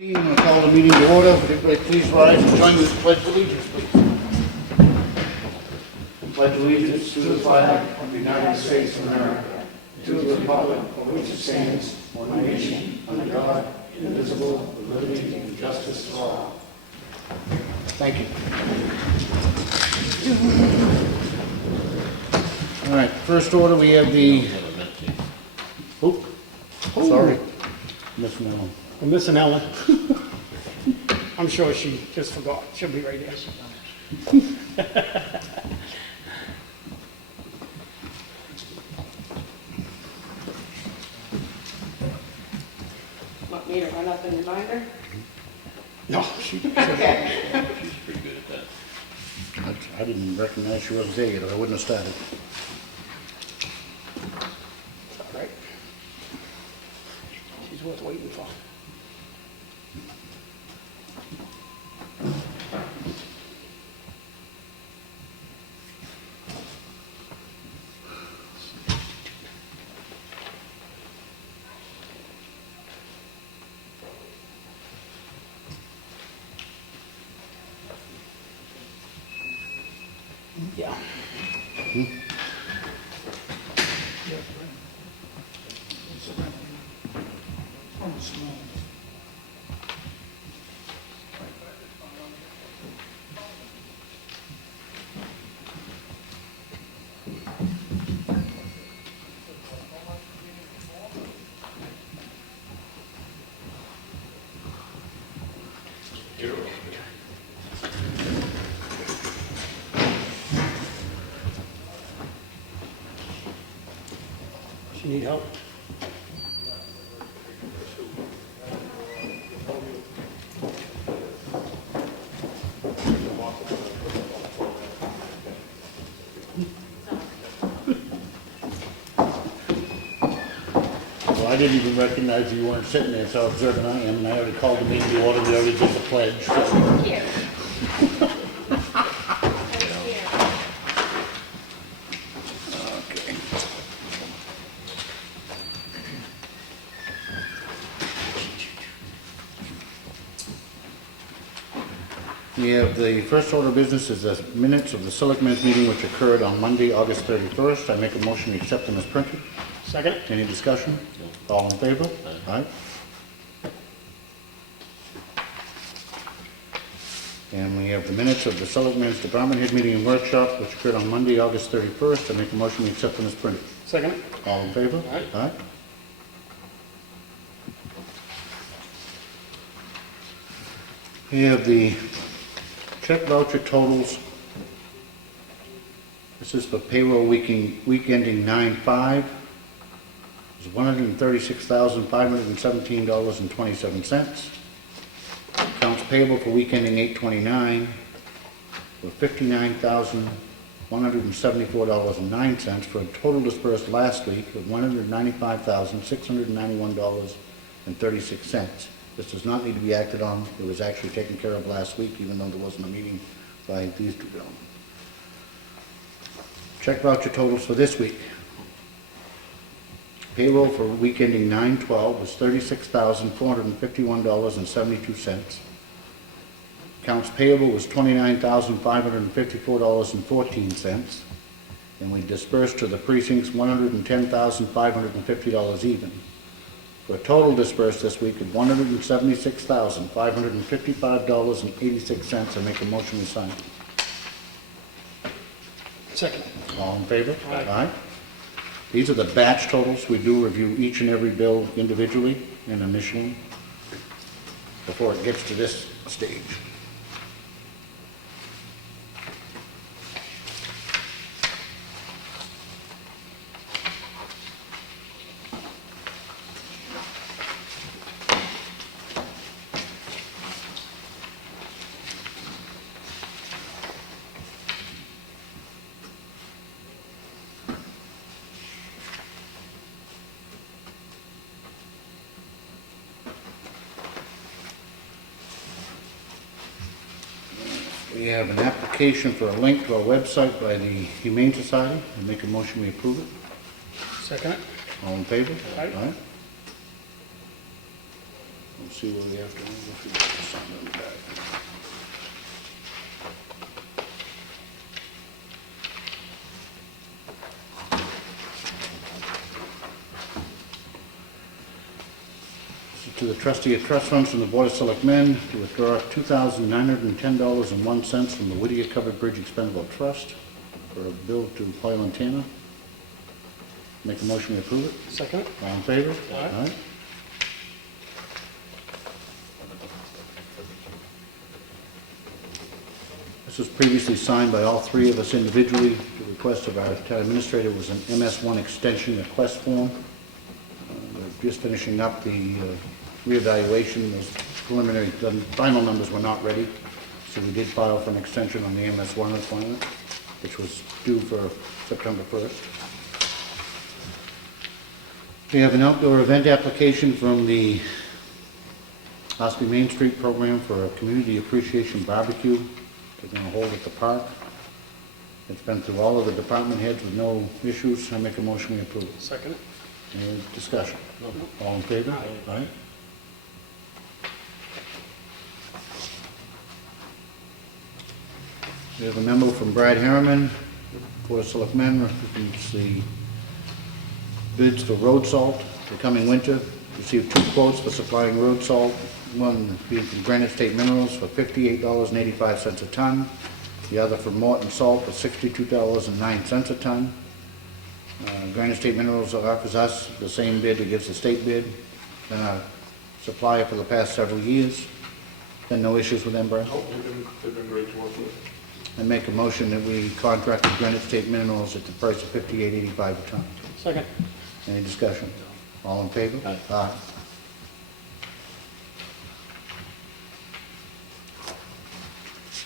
I'm going to call the meeting to order. Would everybody please rise and join me with the Pledge of Allegiance, please. Pledge allegiance to the flag of the United States of America, to the republic for which it stands, one nation, under God, indivisible, with liberty and justice for all. Thank you. All right, first order, we have the... Oh, sorry. Missing that one. We're missing Ellen. I'm sure she just forgot. She'll be right there. Want me to run up and remind her? No, she She's pretty good at that. I didn't recognize she wasn't there yet, or I wouldn't have started. It's all right. She's worth waiting for. Yeah. You need help? Well, I didn't even recognize you weren't sitting there, so observant I am, and I already called the meeting to order. We already did the pledge. So. Thank you. Okay. We have the first order of business is the minutes of the Selectmen's meeting which occurred on Monday, August 31st. I make a motion to accept them as printed. Second? Any discussion? All in favor? Aye. And we have the minutes of the Selectmen's Department Head Meeting and Workshop which occurred on Monday, August 31st. I make a motion to accept them as printed. Second? All in favor? Aye. Aye. We have the check voucher totals. This is for payroll week ending 9/5. It's $136,517.27. Accounts payable for week ending 8/29 were $59,174.09 for a total dispersed last week of $195,691.36. This does not need to be acted on. It was actually taken care of last week, even though there wasn't a meeting by these two gentlemen. Check voucher totals for this week. Payroll for week ending 9/12 was $36,451.72. Accounts payable was $29,554.14. And we dispersed to the precincts $110,550 even. For a total dispersed this week of $176,555.86. I make a motion to sign. Second. All in favor? Aye. These are the batch totals. We do review each and every bill individually and initially before it gets to this stage. We have an application for a link to our website by the Humane Society. I make a motion we approve it. Second? All in favor? Aye. Let's see where we have to, if we have to sign on the back. To the trustee of trust funds from the Board of Selectmen to withdraw $2,910.01 from the Whittier Covered Bridge Expendable Trust for a bill to Hoyle and Tanner. Make a motion to approve it. Second. All in favor? Aye. This was previously signed by all three of us individually. The request of our town administrator was an MS1 extension request form. We're just finishing up the reevaluation. Those preliminary, the final numbers were not ready, so we did file for an extension on the MS1 requirement, which was due for September 1st. We have an outdoor event application from the Ossipee Main Street program for a community appreciation barbecue. They're going to hold at the park. It's been through all of the department heads with no issues. I make a motion we approve it. Second. Any discussion? All in favor? Aye. We have a memo from Brad Harriman, Board of Selectmen. It's the bids for road salt for coming winter. Received 2 quotes for supplying road salt. One being from Granite State Minerals for $58.85 a ton. The other from Morton Salt for $62.09 a ton. Granite State Minerals offers us the same bid that gives the state bid. Been a supplier for the past several years. Been no issues with them, Brad? Oh, they've been great to work with. I make a motion that we contract with Granite State Minerals at the price of $58.85 a ton. Second. Any discussion? All in favor? Aye. Aye.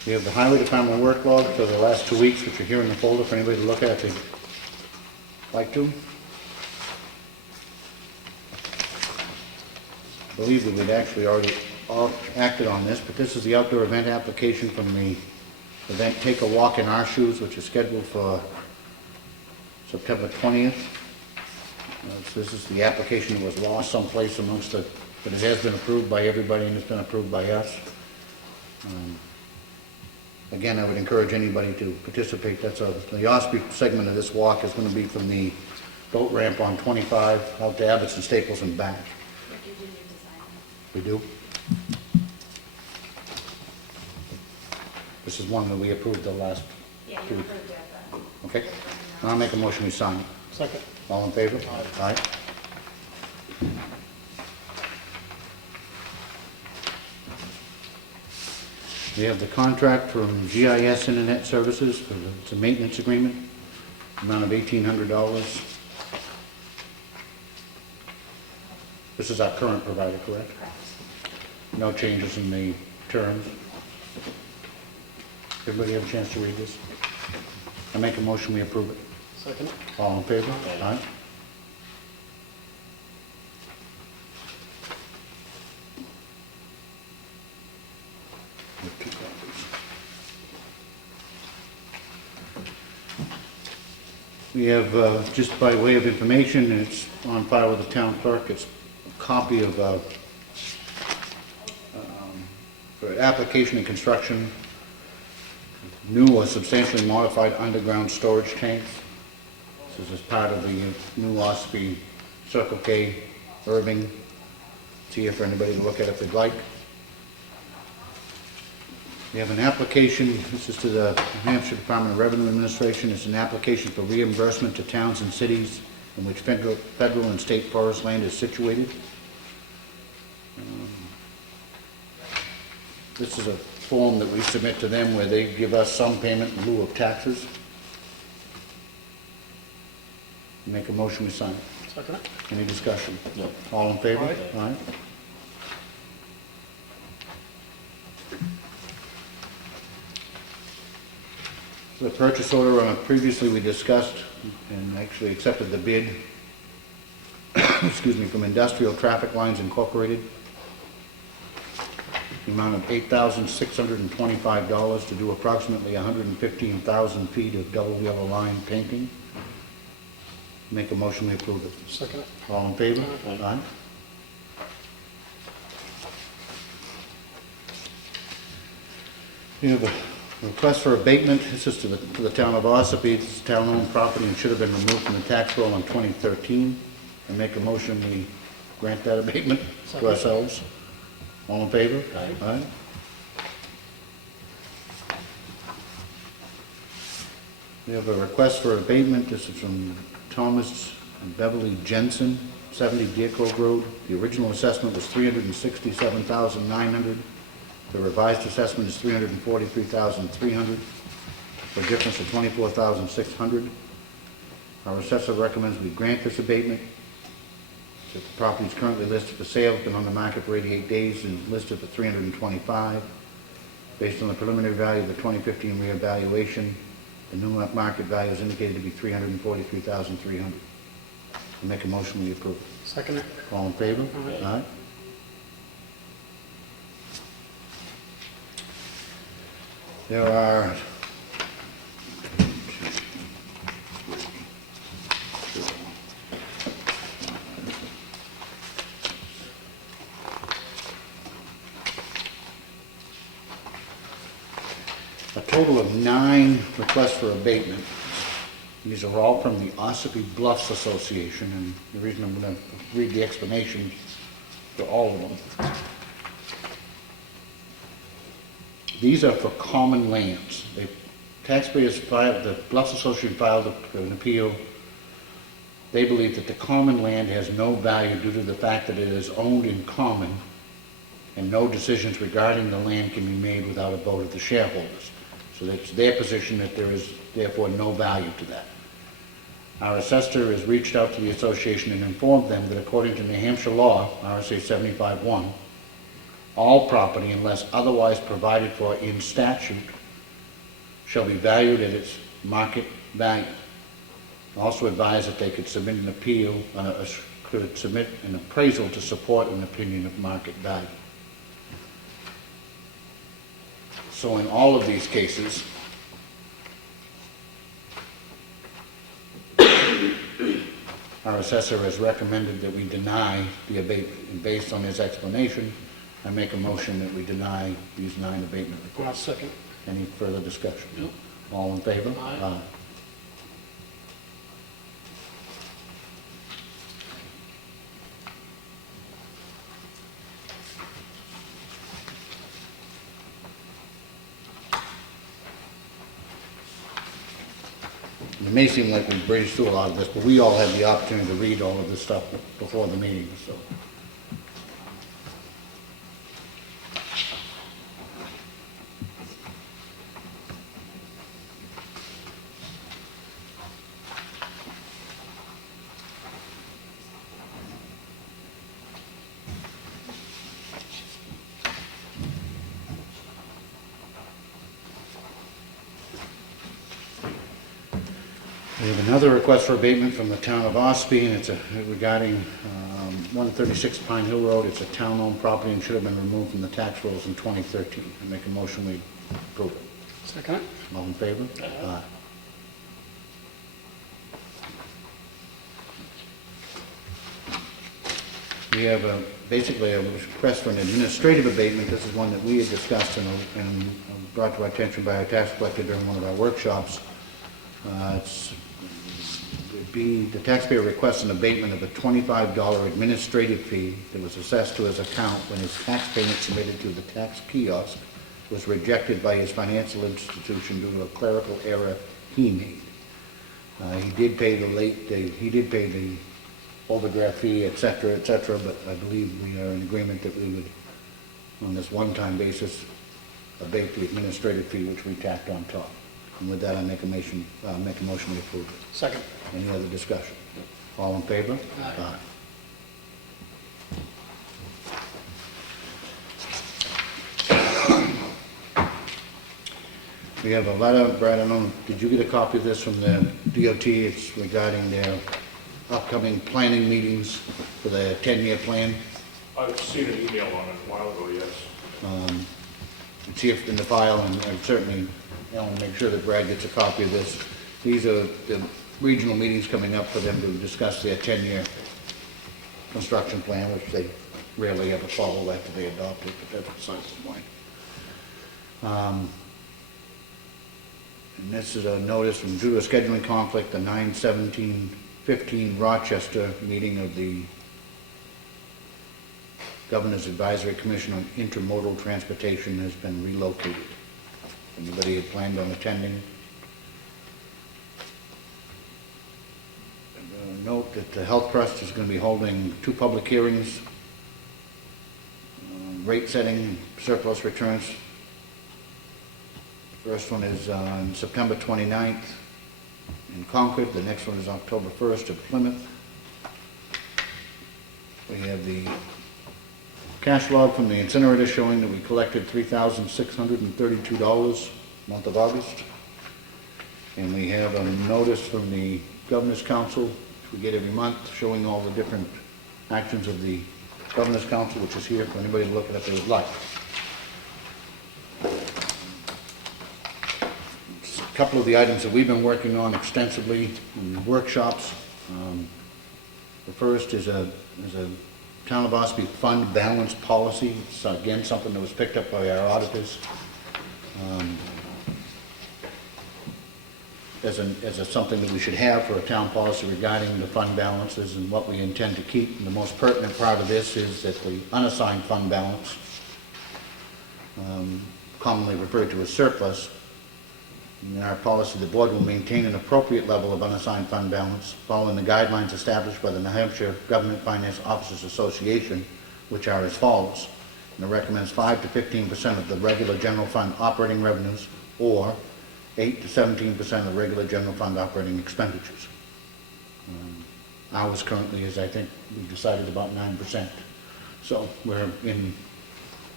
We have the Highway Department work log for the last 2 weeks, which are here in the folder for anybody to look at if they'd like to. I believe that we'd actually already acted on this, but this is the outdoor event application from the event Take a Walk in Our Shoes, which is scheduled for September 20th. So this is the application that was lost someplace amongst the, but it has been approved by everybody and it's been approved by us. Again, I would encourage anybody to participate. The Ossipee segment of this walk is going to be from the boat ramp on 25 out to Abbott's and Staples and back. We do? This is one that we approved the last Yeah, two. you approved it, but Okay? I'll make a motion we sign it. Second. All in favor? Aye. We have the contract from GIS Internet Services for it's a maintenance agreement, amount of $1,800. This is our current provider, correct? correct. No changes in the terms. Everybody have a chance to read this? I make a motion we approve it. Second. All in favor? Aye. With 2 copies. We have, just by way of information, it's on file with the town clerk, it's a copy of, for application and construction, new or substantially modified underground storage tanks. This is as part of the new Ossipee Circle K Irving. It's here for anybody to look at if they'd like. We have an application, this is to the New Hampshire Department of Revenue Administration. It's an application for reimbursement to towns and cities in which federal and state forest land is situated. This is a form that we submit to them where they give us some payment in lieu of taxes. Make a motion we sign it. Second. Any discussion? No. All in favor? Aye. Aye. The purchase order on a previously we discussed and actually accepted the bid, excuse me, from Industrial Traffic Lines Incorporated. The amount of $8,625 to do approximately 115,000 feet of double yellow line painting. Make a motion we approve it. Second. All in favor? Aye. Aye. We have a request for abatement. This is to the town of Ossipee. It's town-owned property and should have been removed from the tax roll in 2013. I make a motion we grant that abatement to Second. ourselves. All in favor? Aye. Aye. We have a request for abatement. This is from Thomas and Beverly Jensen, 70 Deer Cove Road. The original assessment was $367,900. The revised assessment is $343,300, for a difference of $24,600. Our assessor recommends we grant this abatement. The property is currently listed for sale, been on the market for 88 days, and listed for $325,000. Based on the preliminary value of the 2015 reevaluation, the new market value is indicated to be $343,300. I make a motion we approve. Second it. All in favor? Aye. Aye. There are a total of 9 requests for abatement. These are all from the Ossipee Bluffs Association, and the reason I'm going to read the explanations for all of them. These are for common lands. Taxpayers filed, the Bluffs Association filed an appeal. They believe that the common land has no value due to the fact that it is owned in common, and no decisions regarding the land can be made without a vote of the shareholders. So it's their position that there is therefore no value to that. Our assessor has reached out to the association and informed them that according to New Hampshire law, RSA 75(1), all property, unless otherwise provided for in statute, shall be valued at its market value. Also advised that they could submit an appeal, could submit an appraisal to support an opinion of market value. So in all of these cases, our assessor has recommended that we deny the abatement. And based on his explanation, I make a motion that we deny these 9 abatement I'll requests. second. Any further discussion? Nope. All in favor? Aye. It may seem like we breezed through a lot of this, but we all had the opportunity to read all of this stuff before the meeting, so. We have another request for abatement from the town of Ossipee, and it's regarding 136 Pine Hill Road. It's a town-owned property and should have been removed from the tax rolls in 2013. I make a motion we approve it. Second it. All in favor? Aye. We have basically a request for an administrative abatement. This is one that we had discussed and brought to our attention by our tax collector during one of our workshops. The taxpayer requests an abatement of a $25 administrative fee that was assessed to his account when his tax payment submitted to the tax kiosk was rejected by his financial institution due to a clerical error he made. He did pay the overdraft fee, et cetera, but I believe we are in agreement that we would, on this one-time basis, abate the administrative fee which we tacked on top. And with that, I make a motion we approve it. Second. Any other discussion? All in favor? Aye. We have a letter, Brad, I don't know, did you get a copy of this from the DOT? It's regarding their upcoming planning meetings for the 10-year plan. I've seen an email on it a while ago, yes. It's here in the file, and I certainly want to make sure that Brad gets a copy of this. These are the regional meetings coming up for them to discuss their 10-year construction plan, which they rarely ever follow after they adopt it, but that's besides the point. And this is a notice from due to a scheduling conflict, the 9/17/15 Rochester meeting of the Governor's Advisory Commission on Intermodal Transportation has been relocated. Anybody had planned on attending? Note that the Health Trust is going to be holding 2 public hearings, rate setting, surplus returns. The first one is on September 29th in Concord. The next one is October 1st at Plymouth. We have the cash log from the incinerator showing that we collected $3,632 month of August. And we have a notice from the Governor's Council, which we get every month, showing all the different actions of the Governor's Council, which is here for anybody to look at if they would like. It's a couple of the items that we've been working on extensively in workshops. The first is a Town of Ossipee fund balance policy. It's again something that was picked up by our auditors as something that we should have for a town policy regarding the fund balances and what we intend to keep. And the most pertinent part of this is that the unassigned fund balance, commonly referred to as surplus, in our policy, the board will maintain an appropriate level of unassigned fund balance following the guidelines established by the New Hampshire Government Finance Officers Association, which are as follows. And it recommends 5 to 15% of the regular general fund operating revenues, or 8 to 17% of regular general fund operating expenditures. Ours currently is, I think, we decided about 9%. So we're in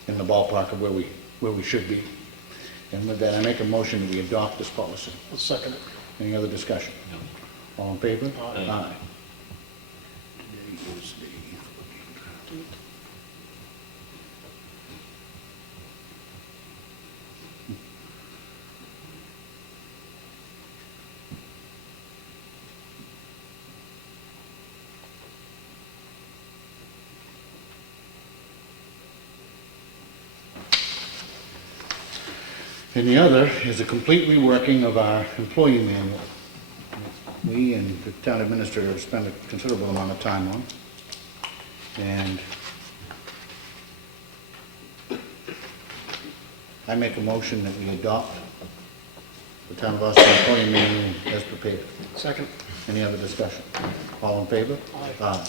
the ballpark of where we should be. And with that, I make a motion that we adopt this policy. I'll second it. Any other discussion? No. All in favor? Aye. Aye. And the other is a complete reworking of our employee manual. We and the town administrator have spent a considerable amount of time on. And I make a motion that we adopt the Town of Ossipee employee manual as prepared. Second. Any other discussion? All in favor? Aye.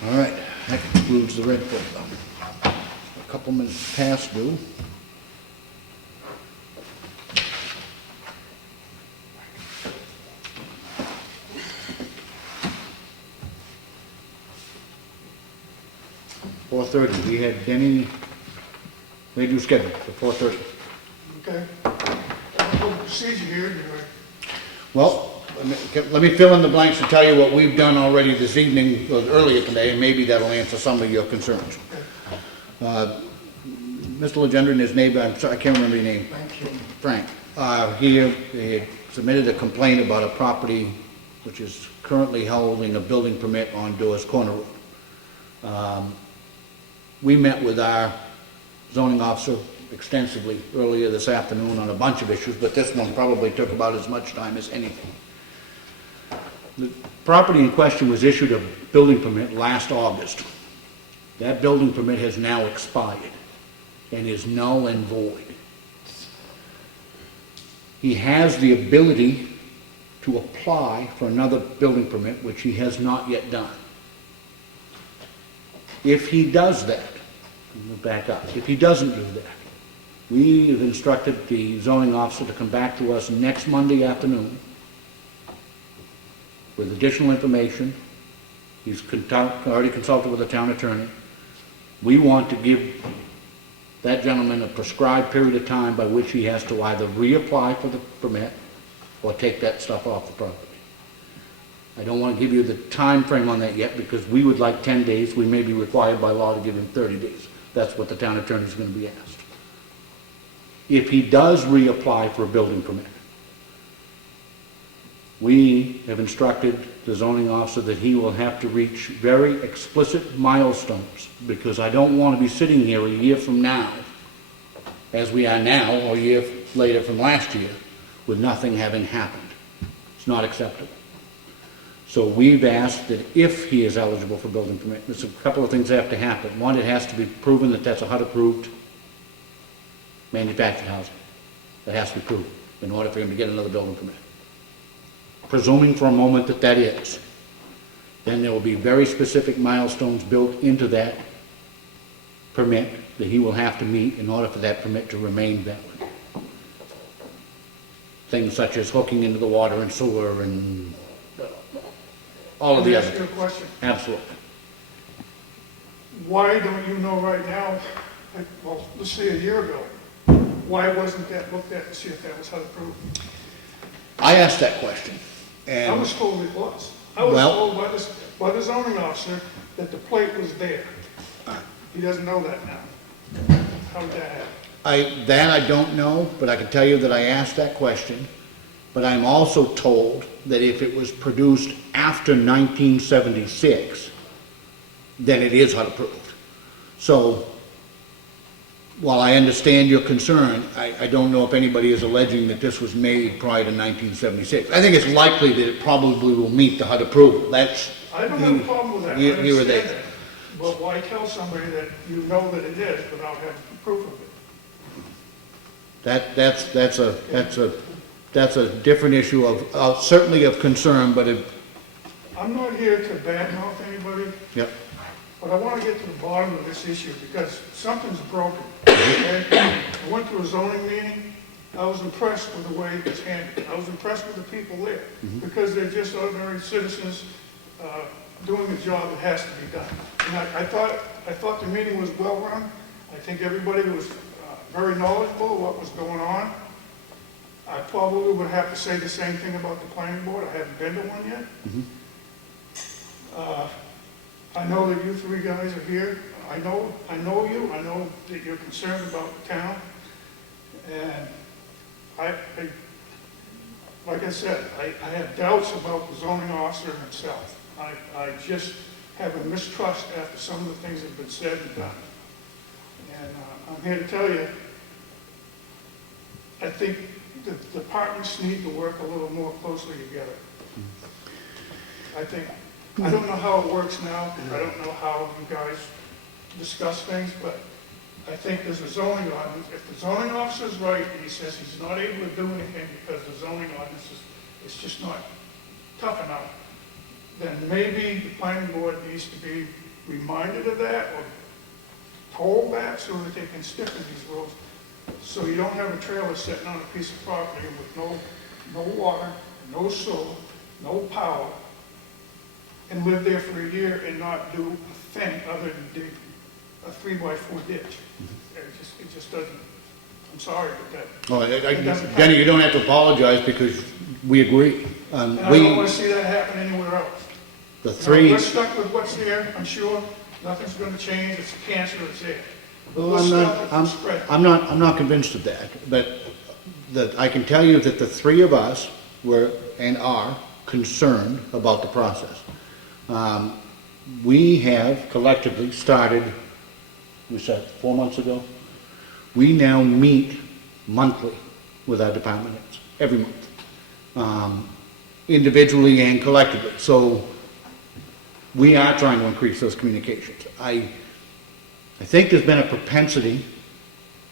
All right, that concludes the red folder. A couple minutes past due. $4:30, we had Denny, they do schedule for 4:30. Okay. Procedure here, anyway. Well, let me fill in the blanks and tell you what we've done already this evening, or earlier today, and maybe that'll answer some of your concerns. Mr. Legendre and his neighbor, I'm sorry, I can't remember your name. Frank. He had submitted a complaint about a property which is currently holding a building permit on Doors Corner Road. We met with our zoning officer extensively earlier this afternoon on a bunch of issues, but this one probably took about as much time as anything. The property in question was issued a building permit last August. That building permit has now expired and is null and void. He has the ability to apply for another building permit, which he has not yet done. If he does that, we'll back up, if he doesn't do that, we have instructed the zoning officer to come back to us next Monday afternoon with additional information. He's already consulted with the town attorney. We want to give that gentleman a prescribed period of time by which he has to either reapply for the permit or take that stuff off the property. I don't want to give you the time frame on that yet because we would like 10 days. We may be required by law to give him 30 days. That's what the town attorney is going to be asked. If he does reapply for a building permit, we have instructed the zoning officer that he will have to reach very explicit milestones, because I don't want to be sitting here a year from now, as we are now, or a year later from last year, with nothing having happened. It's not acceptable. So we've asked that if he is eligible for building permit, there's a couple of things that have to happen. One, it has to be proven that that's a HUD-approved manufactured housing. That has to be proven in order for him to get another building permit. Presuming for a moment that that is, then there will be very specific milestones built into that permit that he will have to meet in order for that permit to remain valid. Things such as hooking into the water and sewer and all of the Let other. me ask you a question. Absolutely. Why don't you know right now, well, let's say a year ago, why wasn't that looked at to see if that was HUD approved? I asked that question, I and was told it was. I was Well- told by the zoning officer that the plate was there. He doesn't know that now. How did that happen? I don't know, but I can tell you that I asked that question. But I'm also told that if it was produced after 1976, then it is HUD approved. So, while I understand your concern, I don't know if anybody is alleging that this was made prior to 1976. I think it's likely that it probably will meet the HUD approval. That's. I don't have a problem with that. I You were understand there. that. But why tell somebody that you know that it is without having proof of it? That's a different issue of certainly of concern, but I'm not here to badmouth anybody, yep. but I want to get to the bottom of this issue because something's broken. Okay? I went to a zoning meeting. I was impressed with the way it was handled. I was impressed with the people there because they're just ordinary citizens doing a job that has to be done. And I thought the meeting was well run. I think everybody was very knowledgeable of what was going on. I probably would have to say the same thing about the planning board. I haven't been to one yet. I know that you three guys are here. I know you. I know that you're concerned about the town. And like I said, I have doubts about the zoning officer himself. I just have a mistrust after some of the things that have been said and done. And I'm here to tell you, I think the departments need to work a little more closely together. I don't know how it works now. I don't know how you guys discuss things, but I think there's a zoning ordinance. If the zoning officer is right and he says he's not able to do anything because the zoning ordinance is just not tough enough, then maybe the planning board needs to be reminded of that or told that so that they can stiffen these rules. So you don't have a trailer sitting on a piece of property with no water, no sewer, no power, and live there for a year and not do a thing other than dig a 3x4 ditch. It just doesn't, I'm sorry, but that. Well, Denny, you don't have to apologize because we agree. And I don't want to see that happen anywhere else. The three. We're stuck with what's there, I'm sure. Nothing's going to change. It's a cancer, it's there. Well, We'll stop it from spreading. I'm not convinced of that, but I can tell you that the three of us were and are concerned about the process. We have collectively started, we said 4 months ago, we now meet monthly with our department heads, every month, individually and collectively. So we are trying to increase those communications. I think there's been a propensity,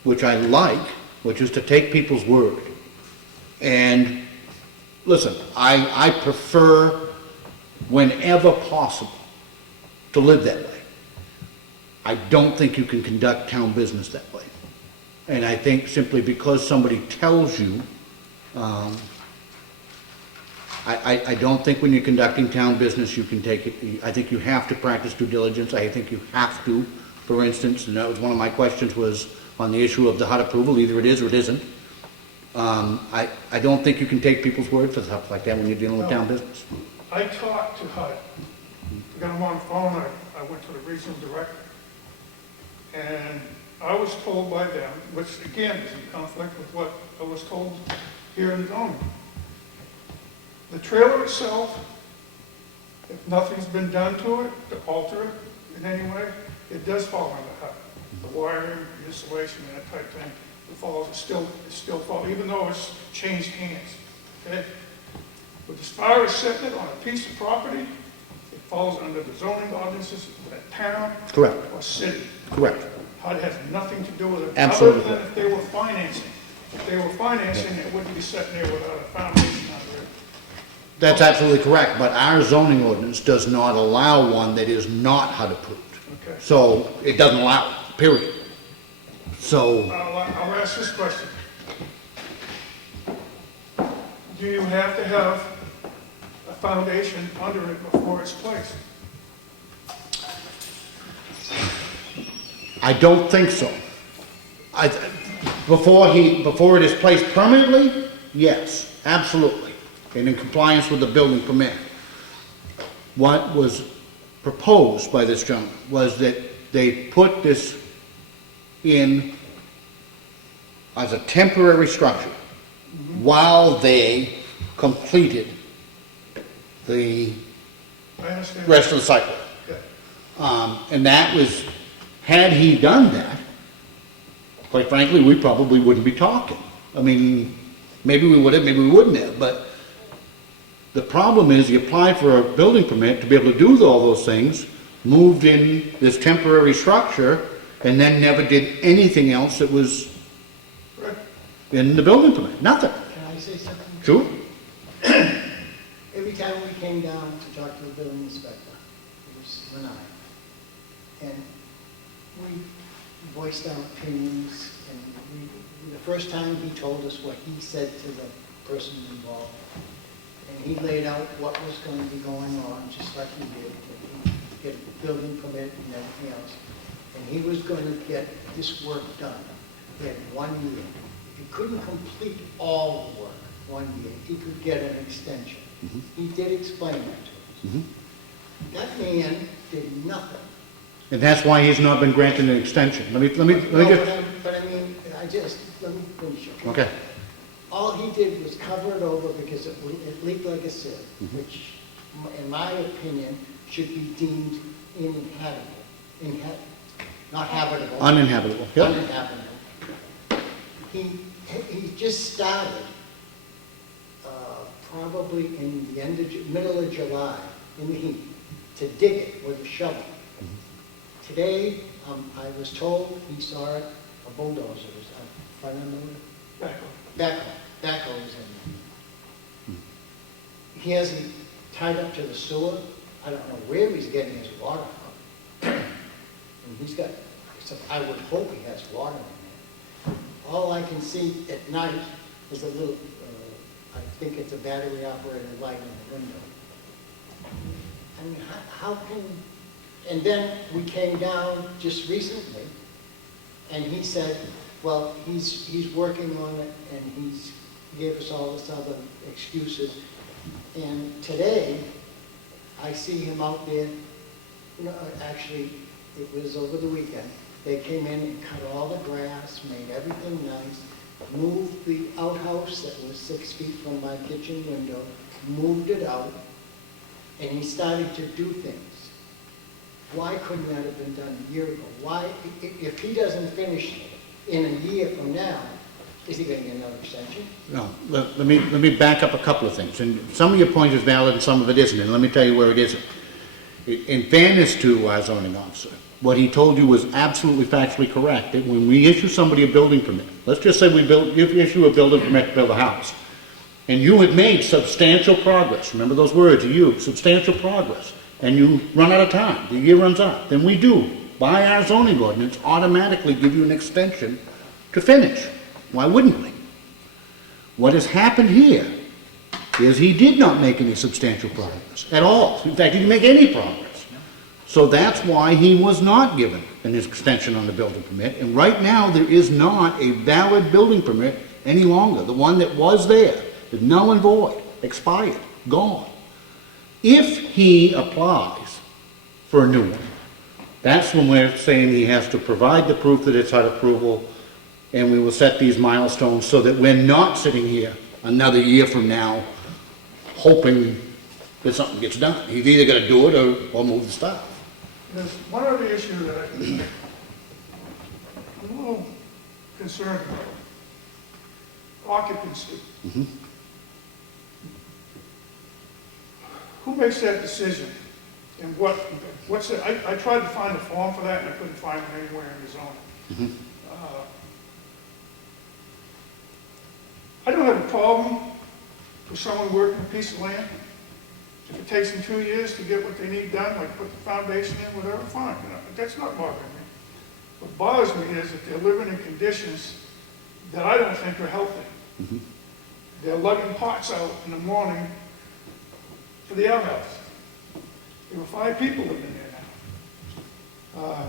which I like, which is to take people's word. And listen, I prefer, whenever possible, to live that way. I don't think you can conduct town business that way. And I think simply because somebody tells you, I don't think when you're conducting town business you can take it. I think you have to practice due diligence. I think you have to, for instance, and that was one of my questions, was on the issue of the HUD approval, either it is or it isn't. I don't think you can take people's word for stuff like that when you're dealing with town business. I talked to HUD. I got him on the phone. I went to the regional director. And I was told by them, which again is in conflict with what I was told here in the zoning. The trailer itself, if nothing's been done to it, to alter it in any way, it does fall under HUD. The wiring, the installation, that type thing, it falls, it still falls, even though it's changed hands, okay? But as far as setting it on a piece of property, it falls under the zoning ordinances of that town Correct, or city. correct. HUD has nothing to do with it. Absolutely. Other than if they were financing. If they were financing, it wouldn't be sitting there without a foundation under it. That's absolutely correct, but our zoning ordinance does not allow one that is not HUD approved. Okay. So it doesn't allow it, period. So, I'll ask this question. Do you have to have a foundation under it before it's placed? I don't think so. Before it is placed permanently, yes, absolutely, and in compliance with the building permit. What was proposed by this gentleman was that they put this in as a temporary structure while they completed the I understand. rest of the site work. Okay. And that was, had he done that, quite frankly, we probably wouldn't be talking. I mean, maybe we would have, maybe we wouldn't have, but the problem is he applied for a building permit to be able to do all those things, moved in this temporary structure, and then never did anything else that was Right. in the building permit, nothing. Can I say something? True? Every time we came down to talk to the building inspector, it was you and I, and we voiced our opinions, and the first time he told us what he said to the person involved, and he laid out what was going to be going on, just like he did, and he get a building permit and everything else, and he was going to get this work done. He had 1 year. If he couldn't complete all the work 1 year, he could get an extension. He did explain that to us. Mhm. That man did nothing. And that's why he's not been granted an extension. Let me No, just, but I mean, let me finish. okay. All he did was cover it over because it leaked like a sieve, which, in my opinion, should be deemed uninhabitable. Not habitable. Uninhabitable, yep. Uninhabitable. He just started, probably in the middle of July, in the heat, to dig it with a shovel. Today, I was told he saw it, a bulldozer was in front of him. Backhoe was in there. He hasn't tied up to the sewer. I don't know where he's getting his water from. And he's got, I would hope he has water in there. All I can see at night is a little, I think it's a battery operated light in the window. I mean, how can, and then we came down just recently, and he said, well, he's working on it, and he gave us all this other excuses. And today, I see him out there, actually, it was over the weekend. They came in and cut all the grass, made everything nice, moved the outhouse that was 6 feet from my kitchen window, moved it out, and he started to do things. Why couldn't that have been done a year ago? Why, if he doesn't finish in a year from now, is he going to get another extension? No, let me back up a couple of things. And some of your point is valid and some of it isn't, and let me tell you where it isn't. In fairness to our zoning officer, what he told you was absolutely factually correct. That when we issue somebody a building permit, let's just say you issue a building permit to build a house, and you had made substantial progress, remember those words you used, substantial progress, and you run out of time, the year runs out, then we do, by our zoning ordinance, automatically give you an extension to finish. Why wouldn't we? What has happened here is he did not make any substantial progress at all. In fact, he didn't make any progress. So that's why he was not given an extension on the building permit. And right now, there is not a valid building permit any longer. The one that was there is null and void, expired, gone. If he applies for a new one, that's when we're saying he has to provide the proof that it's had approval, and we will set these milestones so that we're not sitting here another year from now hoping that something gets done. He's either gonna do it or move the stuff. There's one other issue that I'm a little concerned about. Occupancy. Who makes that decision? And what's it? I tried to find a form for that and I couldn't find it anywhere in the zoning. I don't have a problem with someone working a piece of land. If it takes them 2 years to get what they need done, like put the foundation in, whatever, fine. You know, that's not bothering me. What bothers me is that they're living in conditions that I don't think are healthy. They're lugging pots out in the morning for the outhouse. There were 5 people living there now.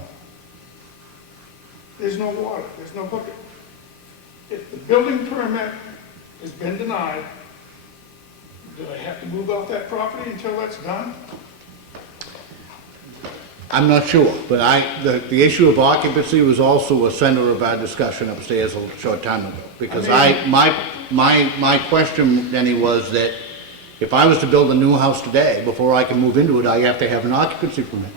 There's no water, there's no bucket. If the building permit has been denied, do I have to move off that property until that's done? I'm not sure, but the issue of occupancy was also a center of our discussion upstairs a short time ago. Because my question, Denny, was that if I was to build a new house today, before I can move into it, I have to have an occupancy permit.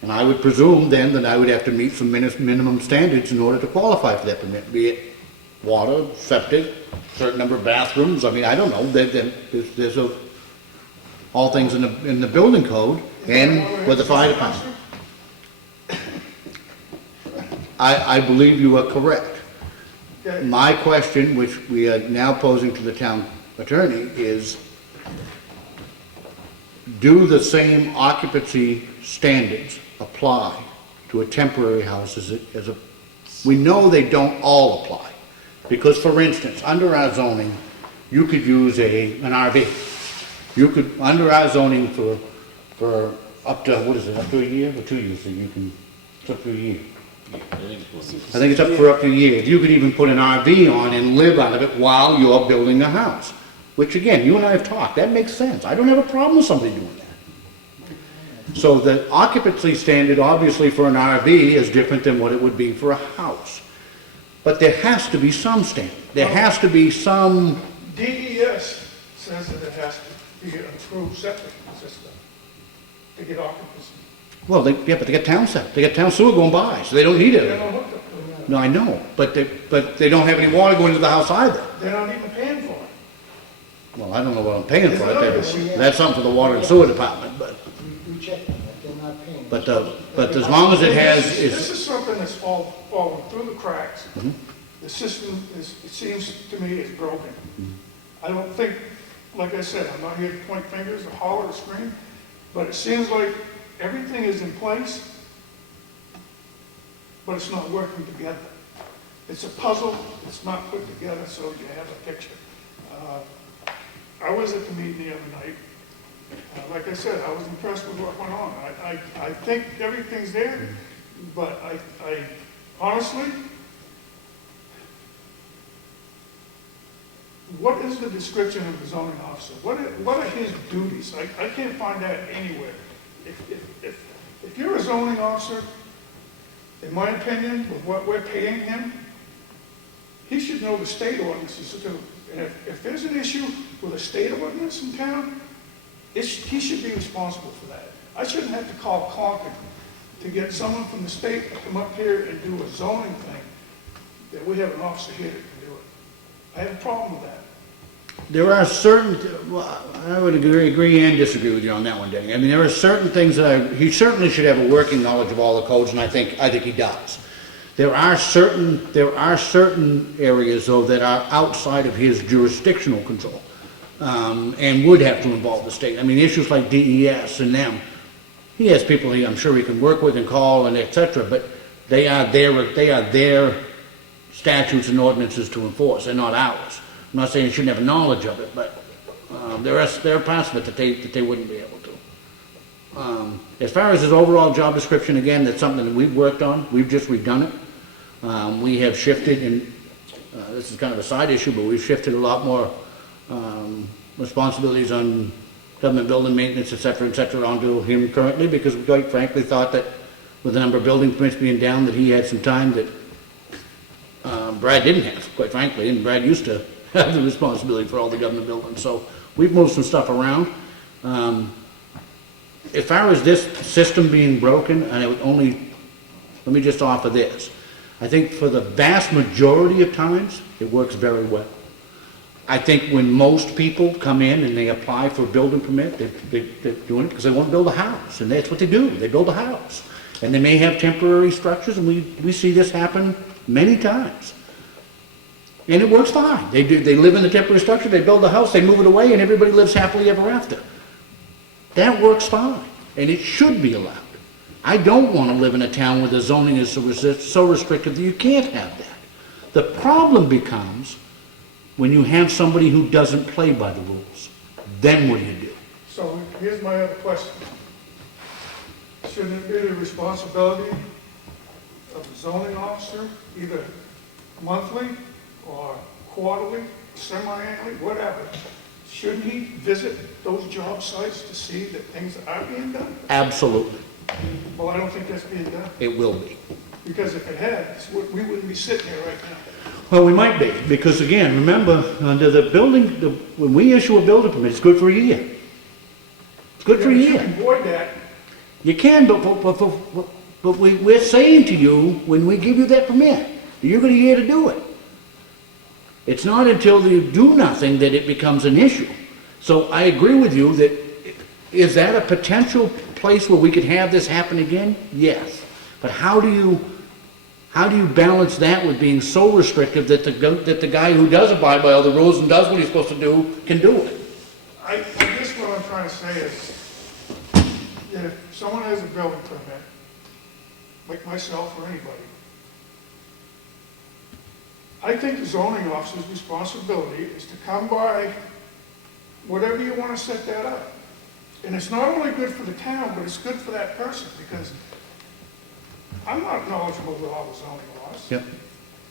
And I would presume then that I would have to meet some minimum standards in order to qualify for that permit, be it water, septic, certain number of bathrooms. I mean, I don't know, there's all things in the building code and with the fire department. I believe you are correct. Okay. My question, which we are now posing to the town attorney, is do the same occupancy standards apply to a temporary house as a, we know they don't all apply. Because for instance, under our zoning, you could use an RV. You could, under our zoning for up to, what is it, up to a year or 2 years, so you can, it's up to a year. I think it's up to a year. You could even put an RV on and live out of it while you're building a house. Which again, you and I have talked, that makes sense. I don't have a problem with somebody doing that. So the occupancy standard, obviously for an RV, is different than what it would be for a house. But there has to be some standard. There has to be some... DES says that it has to be an approved septic system to get occupancy. Well, but they got town septic. They got town sewer going by, so they don't need They're it. not hooked up to it. No, I know, but they don't have any water going to the house either. They're not even paying for it. Well, I don't know what I'm paying for There's it. another That's something for the water and sewer department, but... We checked on that, they're not paying. But as long as it has, This is something that's fallen through the cracks. The system is, it seems to me, is broken. I don't think, like I said, I'm not here to point fingers or holler or scream, but it seems like everything is in place, but it's not working together. It's a puzzle, it's not put together so you have a picture. I was at the meeting the other night. Like I said, I was impressed with what went on. I think everything's there, but I honestly, what is the description of the zoning officer? What are his duties? I can't find that anywhere. If you're a zoning officer, in my opinion, with what we're paying him, he should know the state ordinances too. And if there's an issue with a state ordinance in town, he should be responsible for that. I shouldn't have to call Concord to get someone from the state to come up here and do a zoning thing, that we have an officer here that can do it. I have a problem with that. there are certain, well, I would agree and disagree with you on that one, Denny. I mean, there are certain things that he certainly should have a working knowledge of all the codes, and I think he does. There are certain areas, though, that are outside of his jurisdictional control, and would have to involve the state. I mean, issues like DES and them, he has people I'm sure he can work with and call and et cetera, but they are their statutes and ordinances to enforce, they're not ours. I'm not saying he shouldn't have knowledge of it, but there are parts of it that they wouldn't be able to. As far as his overall job description, again, that's something that we've worked on. We've just redone it. We have shifted, and this is kind of a side issue, but we've shifted a lot more responsibilities on government building maintenance, et cetera, onto him currently, because we quite frankly thought that with the number of building permits being down, that he had some time that Brad didn't have, quite frankly, and Brad used to have the responsibility for all the government buildings. So we've moved some stuff around. As far as this system being broken, and it would only, let me just offer this. I think for the vast majority of times, it works very well. I think when most people come in and they apply for a building permit, they're doing it because they want to build a house, and that's what they do, they build a house. And they may have temporary structures, and we see this happen many times. And it works fine. They live in the temporary structure, they build a house, they move it away, and everybody lives happily ever after. That works fine, and it should be allowed. I don't want to live in a town where the zoning is so restrictive that you can't have that. The problem becomes when you have somebody who doesn't play by the rules. Then what do you do? So here's my other question. Shouldn't it be the responsibility of the zoning officer, either monthly or quarterly, semi-annually, whatever? Shouldn't he visit those job sites to see that things are being done? Absolutely. Well, I don't think that's being done, It will be. because if it had, we wouldn't be sitting here right now. Well, we might be, because again, remember, under the building, when we issue a building permit, it's good for a year. It's good for a You year. can void that. You can, but we're saying to you, when we give you that permit, you're gonna year to do it. It's not until you do nothing that it becomes an issue. So I agree with you that, is that a potential place where we could have this happen again? Yes. But how do you balance that with being so restrictive that the guy who does abide by all the rules and does what he's supposed to do can do it? I guess what I'm trying to say is, if someone has a building permit, like myself or anybody, I think the zoning officer's responsibility is to come by whatever you want to set that up. And it's not only good for the town, but it's good for that person, because I'm not knowledgeable with all the zoning laws. Yep.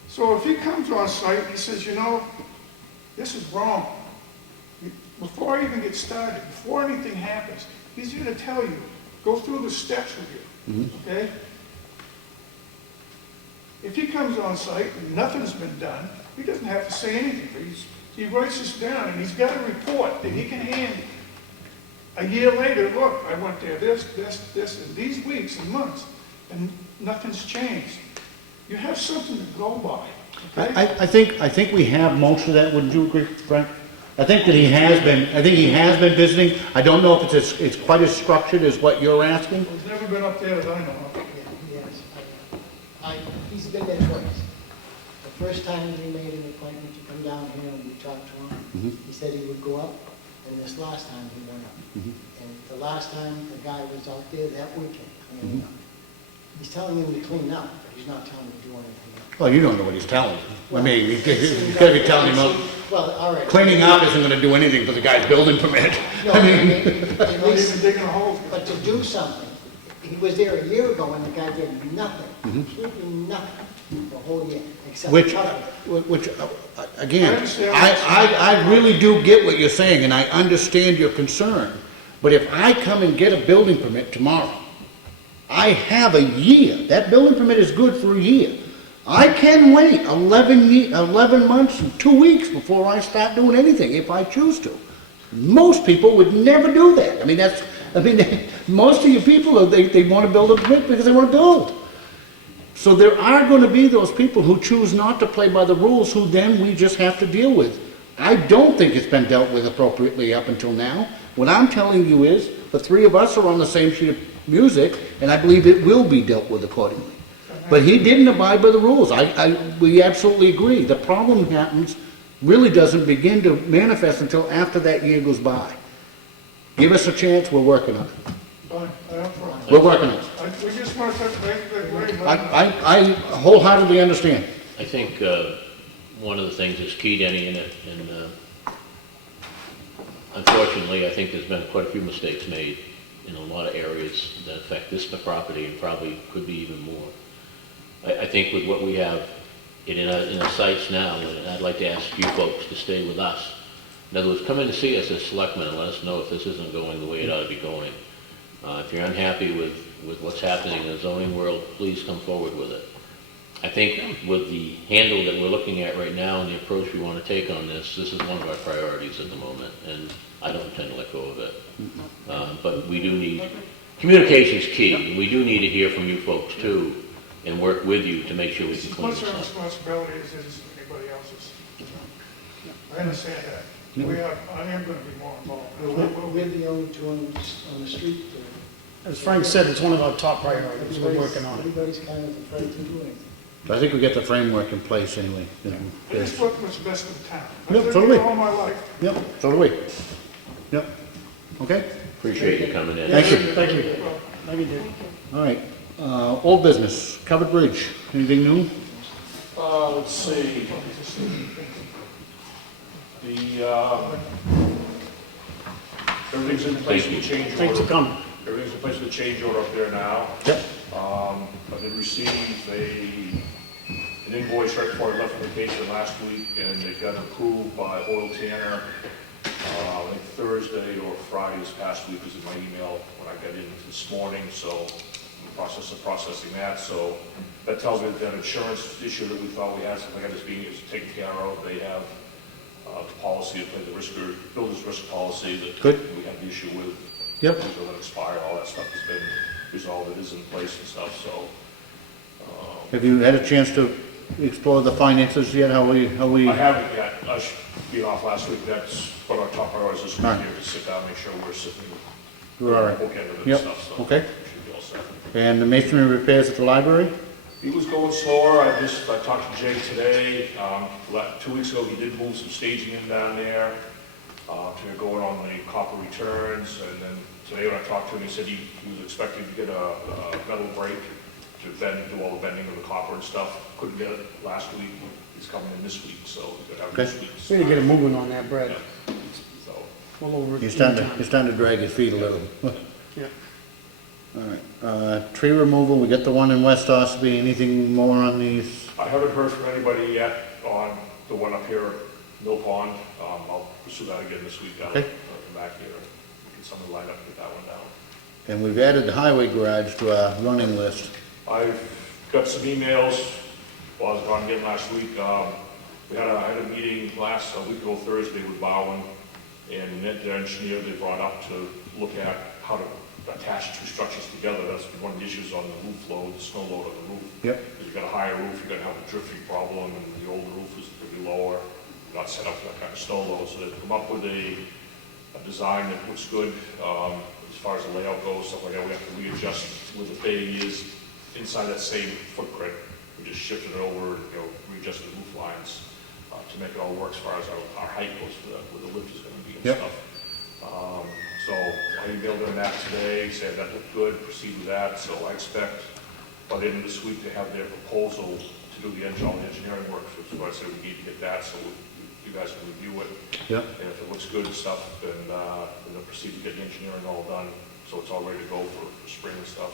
So if he comes on site and he says, you know, this is wrong, before I even get started, before anything happens, he's going to tell you, go through the steps with you, okay? If he comes on site and nothing's been done, he doesn't have to say anything. He writes this down, and he's got a report that he can hand a year later. Look, I went there this, and these weeks and months, and nothing's changed. You have something to go by. Okay? I think we have most of that, wouldn't you agree, Frank? I think that he has been visiting. I don't know if it's quite as structured as what you're asking. He's never been up there that I know of. Yeah, yes. He's been there twice. The first time we made an appointment to come down here and we talked to him, he said he would go up, and this last time he went up. And the last time the guy was out there that weekend cleaning up. He's telling him to clean up, but he's not telling him to do anything else. Well, you don't know what he's telling you. I mean, he's got to be telling him, Well, all right. cleaning up isn't going to do anything for the guy's building permit. No, I mean, at Not least, even digging a hole. but to do something, he was there a year ago and the guy did nothing, absolutely nothing, the whole year, except which, cover. again, I really do get what you're saying, and I understand your concern. But if I come and get a building permit tomorrow, I have a year. That building permit is good for a year. I can wait 11 months and 2 weeks before I start doing anything if I choose to. Most people would never do that. Most of you people, they want to build a permit because they want to build. So there are going to be those people who choose not to play by the rules, who then we just have to deal with. I don't think it's been dealt with appropriately up until now. What I'm telling you is, the three of us are on the same sheet of music, and I believe it will be dealt with accordingly. But he didn't abide by the rules. We absolutely agree. The problem really doesn't begin to manifest until after that year goes by. Give us a chance, we're working on it. Fine, I'm fine. We're working on it. We just want to touch base with I wholeheartedly understand. I think one of the things that's keyed any in it, and unfortunately, I think there's been quite a few mistakes made in a lot of areas that affect this property, and probably could be even more. I think with what we have in our sites now, and I'd like to ask you folks to stay with us. In other words, come in to see us as selectmen and let us know if this isn't going the way it ought to be going. If you're unhappy with what's happening in the zoning world, please come forward with it. I think with the handle that we're looking at right now and the approach we want to take on this is one of our priorities at the moment, and I don't intend to let go of it. But we do need, communication is key, and we do need to hear from you folks too, and work with you to make sure we It's can as clean much this our up. responsibility as it is anybody else's. I understand that. I am gonna be more involved. We're the only two on the street. As Frank said, it's one of our top priorities. We're working on it. Everybody's kind of afraid to do anything. I think we get the framework in place anyway. I just work what's best for the town. Yeah, I've totally. lived here all my life. Yep, so do we. Yep, okay, Appreciate you coming in. thank you. Thank you. Thank you, Dick. All right, old business, covered bridge, anything new? Let's see. Everything's in place with the change order. Thanks for coming. Everything's in place with the change order up there now. Yep. I did receive an invoice right before I left on vacation last week, and it got approved by Oil Tanner, I think Thursday or Friday this past week was in my email when I got in this morning, so I'm in the process of processing that. So that tells me that that insurance issue that we thought we had, something like this being is taken care of. They have the policy to play the builder's risk policy that Good. we had the issue with. Yep. Things are gonna expire, all that stuff has been resolved, it is in place and stuff, so. Have you had a chance to explore the finances yet? How we? I haven't yet, I should be off last week, that's one of our top priorities this week All right. here, to sit down, make sure we're sitting, We're all right. book end of it and Yep, stuff, so. okay. we should be all set. And the masonry repairs at the library? He was going slower, I talked to Jay today, 2 weeks ago, he did move some staging in down there, to go in on the copper returns, and then today when I talked to him, he said he was expecting to get a metal brake to do all the bending of the copper and stuff, couldn't get it last week, he's coming in this week, so he's gonna have it this week. We need to get him moving on that, Brad. So, All over. He's starting to drag his feet a little. Yeah. All right, tree removal, we got the one in West Ossipee, anything more on these? I haven't heard from anybody yet on the one up here at Mill Pond. I'll pursue that again this week. I'll Okay. come back here, get someone lined up to get that one down. And we've added the highway garage to our running list. I've got some emails, while I was gone again last week. I had a meeting last week ago Thursday with Bowen, and the engineer they brought up to look at how to attach two structures together. That's been one of the issues on the roof load, the snow load on the roof. Yep. Because you've got a higher roof, you're gonna have a drifting problem, and the older roof is pretty lower, not set up for that kind of snow load. So they've come up with a design that looks good, as far as the layout goes, stuff like that. We have to readjust where the bay is inside that same footprint. We just shifted it over, readjusted the roof lines, to make it all work as far as our height goes for where the lift is gonna be and Yep. stuff. So I emailed them that today, said that looked good, proceed with that. So I expect by the end of this week to have their proposal to do all the engineering work. So I said we need to get that, so you guys can review it. Yep. And if it looks good and stuff, then they'll proceed to get the engineering all done, so it's all ready to go for spring and stuff.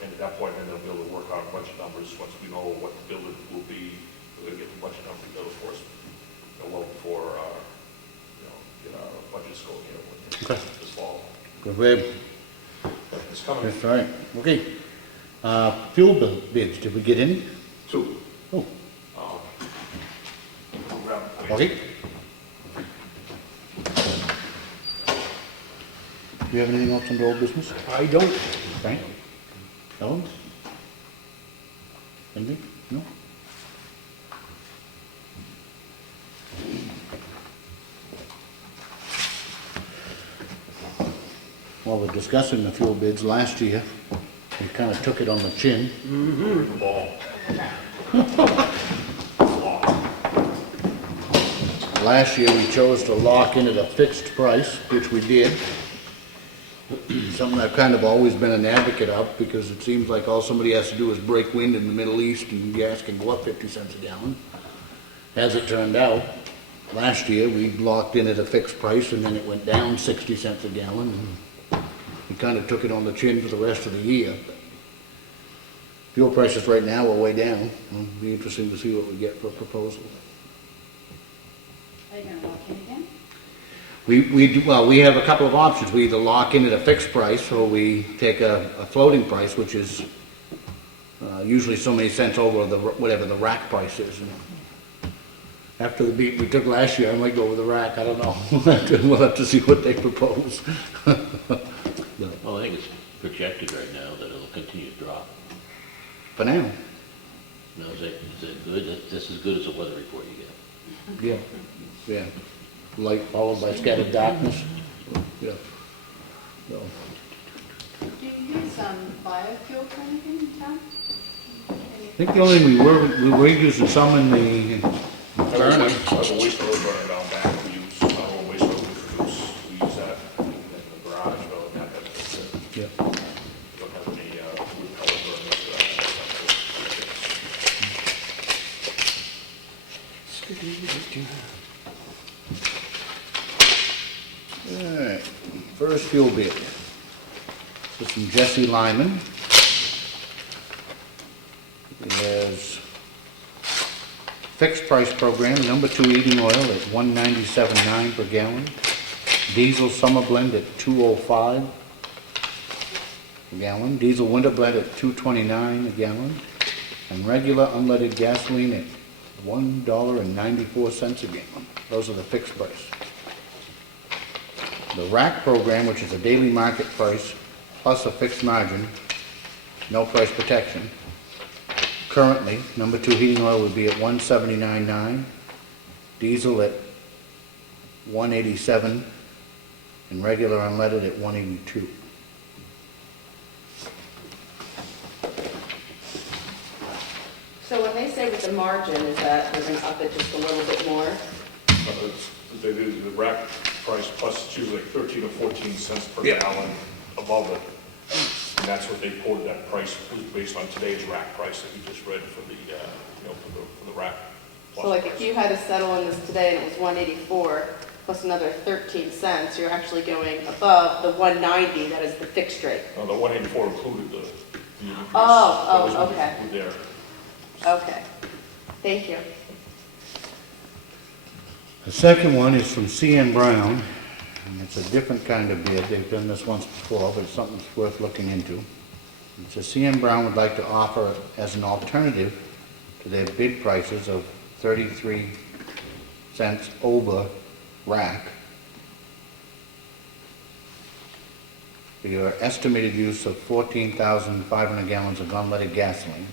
And at that point, then they'll be able to work on a bunch of numbers. Once we know what the building will be, we'll get the budget numbers together for us, well before, get our budgets going here Okay. this fall. Good, Wade. It's coming. That's all right, okay. Fuel bids, did we get any? Two. Oh, Program. okay. Do you have anything else under old business? I don't. Frank? Ellen? Anything? No? While we're discussing the fuel bids, last year, we kind of took it on the chin. Ball. Last year, we chose to lock in at a fixed price, which we did. Something I've kind of always been an advocate of, because it seems like all somebody has to do is break wind in the Middle East and gas can go up 50 cents a gallon. As it turned out, last year, we locked in at a fixed price and then it went down 60 cents a gallon. And we kind of took it on the chin for the rest of the year. Fuel prices right now are way down. It'll be interesting to see what we get for a proposal. Are you gonna lock in again? We have a couple of options. We either lock in at a fixed price or we take a floating price, which is usually so many cents over whatever the rack price is. And after the beat we took last year, I might go with the rack, I don't know. We'll have to see what they propose. Well, I think it's projected right now that it'll continue to drop. For now, Now, is that good? That's as good as a weather report you get. yeah. Light followed by scattered darkness, yeah. So, Do you use biofuel for anything in town? I think the only thing we were using some in the burner. I have a waste oil burner down back, we use our own waste oil we produce, we use that in the garage, well, that's it. Yeah. Don't have any wood pellet burners All right, first fuel bid. This is from Jesse Lyman. It has fixed price program, number 2 heating oil at $197.9 per gallon. Diesel summer blend at $2.05 a gallon. Diesel winter blend at $2.29 a gallon. And regular unleaded gasoline at $1.94 a gallon. Those are the fixed price. The rack program, which is a daily market price plus a fixed margin, no price protection. Currently, number 2 heating oil would be at $179.9, diesel at $187, and regular unleaded at $182. So when they say with the margin, is that they're gonna up it just a little bit more? They do the rack price plus it's usually like 13 or 14 cents per Yeah. gallon above it. And that's what they quoted that price based on today's rack price that we just read for the, for the rack. plus So like price. if you had to settle on this today and it was 184 plus another 13 cents, you're actually going above the 190 that is the fixed rate. The 184 included the increase. Oh, That was okay. included there. Okay, thank you. The second one is from C.N. Brown, and it's a different kind of bid. They've done this once before, but it's something that's worth looking into. It says C.N. Brown would like to offer as an alternative to their bid prices of 33 cents over rack for your estimated use of 14,500 gallons of unleaded gasoline,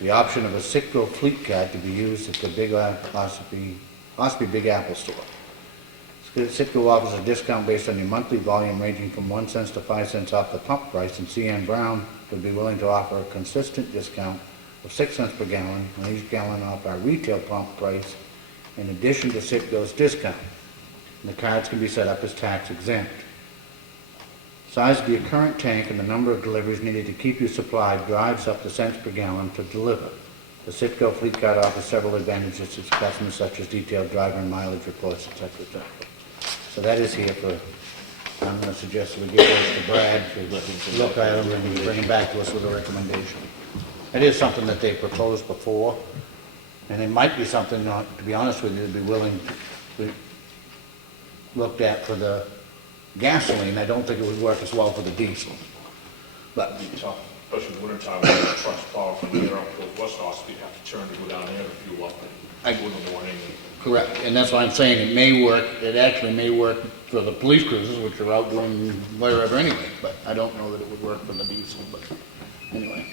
the option of a Citgo fleet card to be used at the Big Ossipee Big Apple store. Citgo offers a discount based on your monthly volume ranging from 1 cent to 5 cents off the pump price, and C.N. Brown would be willing to offer a consistent discount of 6 cents per gallon on each gallon off our retail pump price in addition to Citgo's discount. And the cards can be set up as tax exempt. Size of your current tank and the number of deliveries needed to keep you supplied drives up the cents per gallon to deliver. The Citgo fleet card offers several advantages to customers such as detailed driver and mileage reports, etc., etc. So that is here for, I'm going to suggest that we give those to Brad to look at them and bring them back to us with a recommendation. It is something that they proposed before, and it might be something, to be honest with you, to be willing to be looked at for the gasoline. I don't think it would work as well for the diesel. But It'd be tough, especially in the wintertime when the trucks plow from here up to West Ossipee, have to turn to go down there to fuel up and go in the morning. correct, and that's why I'm saying it may work, it actually may work for the police cruisers, which are out doing wherever anyway, but I don't know that it would work for the diesel, but anyway.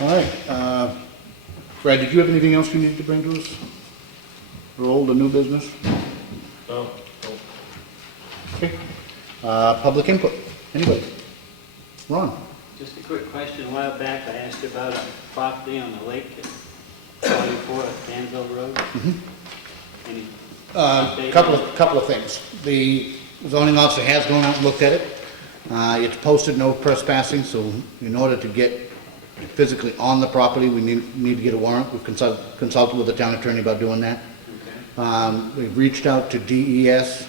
All right, Brad, did you have anything else you needed to bring to us? For old or new business? No, no. Okay. Public input, anybody? Ron? Just a quick question. A while back, I asked about a property on the lake at 44 Danville Road. Any update? Couple of things. The zoning officer has gone out and looked at it. It's posted no trespassing, so in order to get physically on the property, we need to get a warrant. We've consulted with the town attorney about doing that. Okay. We've reached out to DES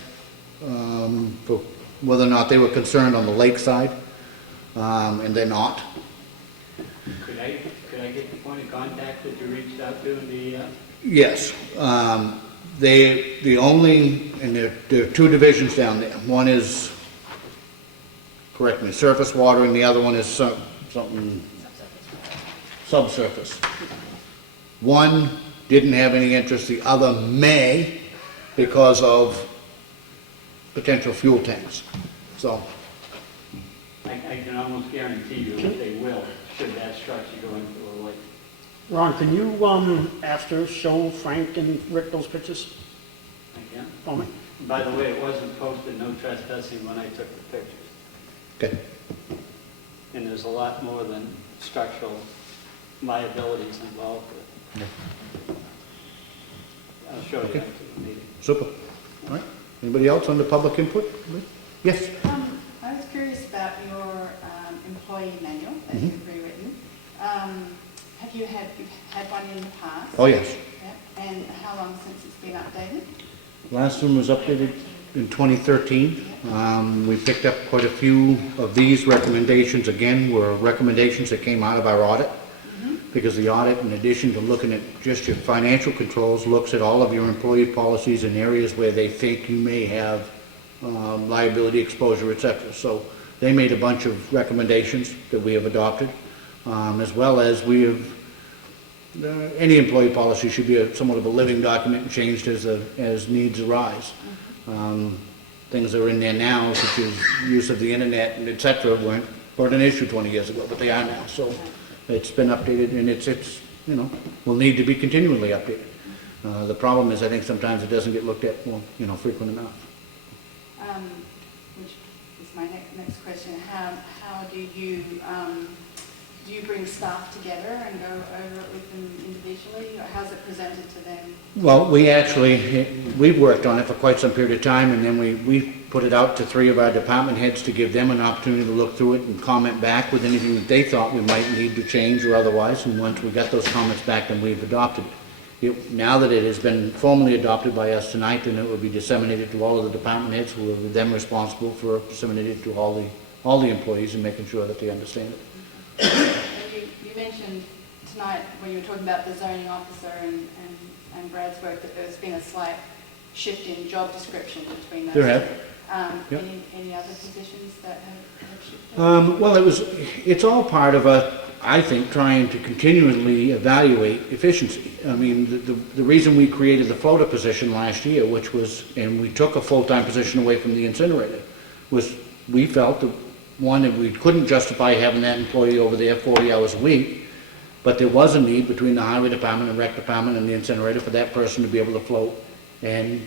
for whether or not they were concerned on the lakeside, and they're not. Could I get the point of contact that you reached out to in the, Yes. And there are two divisions down there. One is, correct me, surface watering, the other one is something subsurface. One didn't have any interest, the other may because of potential fuel tanks. So, I can almost guarantee you that they will, should that structure go into a lake. Ron, can you, after, show Frank and Rick those pictures I can. for me? By the way, it wasn't posted no trespassing when I took the pictures. okay. And there's a lot more than structural liabilities involved with it. I'll show you Okay. after the meeting. Super. All right. Anybody else under public input? Yes? I was curious about your employee manual that you've rewritten. You've had one in the past? Oh, yes. Yeah. And how long since it's been updated? Last one was updated in 2013. We picked up quite a few of these recommendations, again, were recommendations that came out of our audit. Because the audit, in addition to looking at just your financial controls, looks at all of your employee policies in areas where they think you may have liability exposure, et cetera. So they made a bunch of recommendations that we have adopted, as well as we have, any employee policy should be somewhat of a living document and changed as needs arise. Things that are in there now, such as use of the internet and et cetera, weren't an issue 20 years ago, but they are now. So it's been updated, and it's will need to be continually updated. The problem is, I think sometimes it doesn't get looked at, frequent enough. Which is my next question. How do you bring staff together and go over it with them individually, or how's it presented to them? Well, we've worked on it for quite some period of time, and then we put it out to 3 of our department heads to give them an opportunity to look through it and comment back with anything that they thought we might need to change or otherwise, and once we got those comments back, then we've adopted it. Now that it has been formally adopted by us tonight, then it will be disseminated to all of the department heads, who are then responsible for disseminating it to all the employees and making sure that they understand it. You mentioned tonight when you were talking about the zoning officer and Brad's work that there's been a slight shift in job description between those. There have. Yep. Any other positions that have shifted? Well, it's all part of I think, trying to continually evaluate efficiency. I mean, the reason we created the floater position last year, and we took a full-time position away from the incinerator, was we felt that, one, that we couldn't justify having that employee over there 40 hours a week, but there was a need between the highway department and rec department and the incinerator for that person to be able to float. And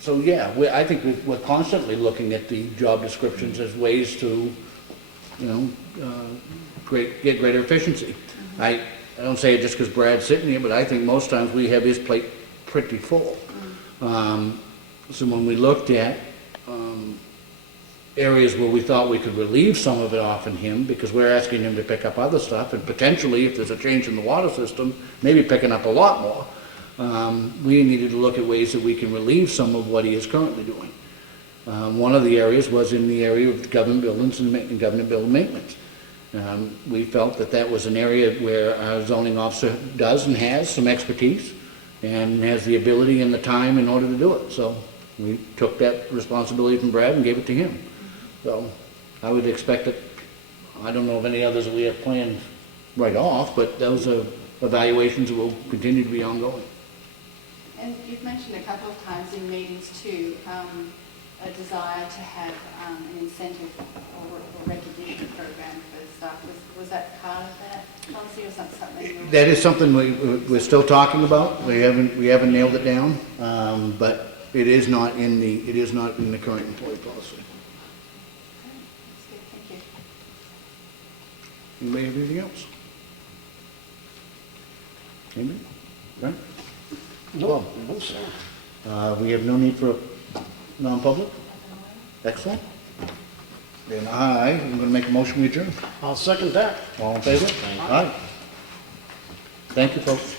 so, yeah, I think we're constantly looking at the job descriptions as ways to, get greater efficiency. I don't say it just because Brad's sitting here, but I think most times we have his plate pretty full. So when we looked at areas where we thought we could relieve some of it off in him, because we're asking him to pick up other stuff, and potentially, if there's a change in the water system, maybe picking up a lot more, we needed to look at ways that we can relieve some of what he is currently doing. One of the areas was in the area of government buildings and government building maintenance. We felt that was an area where our zoning officer does and has some expertise and has the ability and the time in order to do it. So we took that responsibility from Brad and gave it to him. So I would expect that, I don't know of any others that we have planned right off, but those are evaluations that will continue to be ongoing. And you've mentioned a couple of times in meetings too, a desire to have an incentive or recognition program for staff. Was that part of that policy, or something? That is something we're still talking about. We haven't nailed it down, but it is not in the current employee policy. That's good, thank you. Anybody have anything else? Anybody? Right? No, sir. We have no need for a non-public? Excellent. Then I'm going to make a motion we adjourn. I'll second that. All in favor? Aye. Thank you, folks.